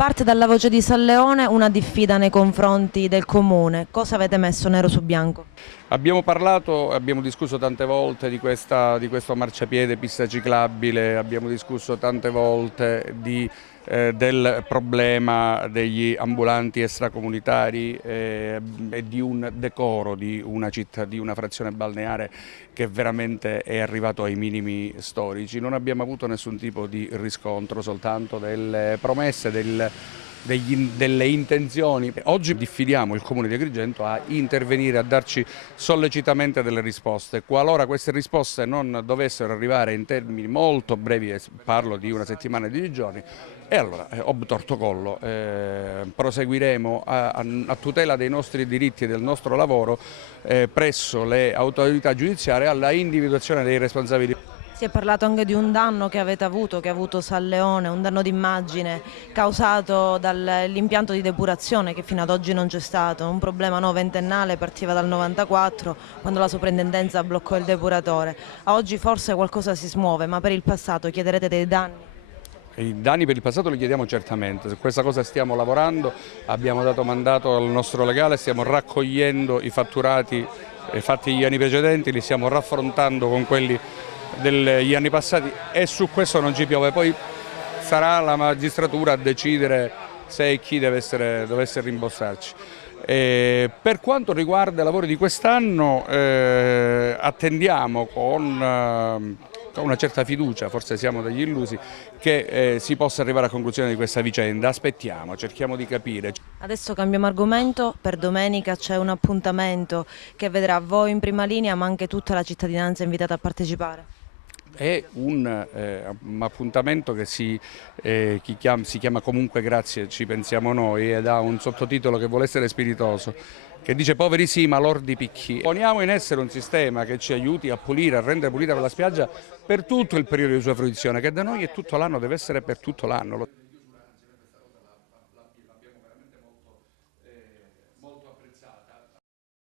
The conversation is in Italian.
Parte dalla voce di San Leone una diffida nei confronti del comune. Cosa avete messo nero su bianco? Abbiamo parlato, abbiamo discusso tante volte di questo marciapiede, pista ciclabile, abbiamo discusso tante volte del problema degli ambulanti extracomunitari e di un decoro di una città, di una frazione balneare che veramente è arrivato ai minimi storici. Non abbiamo avuto nessun tipo di riscontro, soltanto delle promesse, delle intenzioni. Oggi diffidiamo il Comune di Agrigento a intervenire, a darci sollecitamente delle risposte. Qualora queste risposte non dovessero arrivare in termini molto brevi, parlo di una settimana e 10 giorni, e allora, obtorto collo, proseguiremo a tutela dei nostri diritti e del nostro lavoro presso le autorità giudiziarie alla individuazione dei responsabili. Si è parlato anche di un danno che avete avuto, che ha avuto San Leone, un danno d'immagine causato dall'impianto di depurazione che fino ad oggi non c'è stato, un problema ventennale, partiva dal 94 quando la soprintendenza bloccò il depuratore. A oggi forse qualcosa si smuove, ma per il passato chiederete dei danni? I danni per il passato li chiediamo certamente, su questa cosa stiamo lavorando, abbiamo dato mandato al nostro legale, stiamo raccogliendo i fatturati fatti gli anni precedenti, li stiamo raffrontando con quelli degli anni passati e su questo non ci piove. Poi sarà la magistratura a decidere se e chi dovesse rimborsarci. Per quanto riguarda i lavori di quest'anno attendiamo con una certa fiducia, forse siamo degli illusi, che si possa arrivare a conclusione di questa vicenda. Aspettiamo, cerchiamo di capire. Adesso cambiamo argomento, per domenica c'è un appuntamento che vedrà voi in prima linea ma anche tutta la cittadinanza invitata a partecipare. È un appuntamento che si chiama Comunque Grazie ci pensiamo noi ed ha un sottotitolo che vuole essere spiritoso, che dice poveri sì ma lordi picchi. Poniamo in essere un sistema che ci aiuti a pulire, a rendere pulita quella spiaggia per tutto il periodo di sua fruizione, che da noi è tutto l'anno, deve essere per tutto l'anno.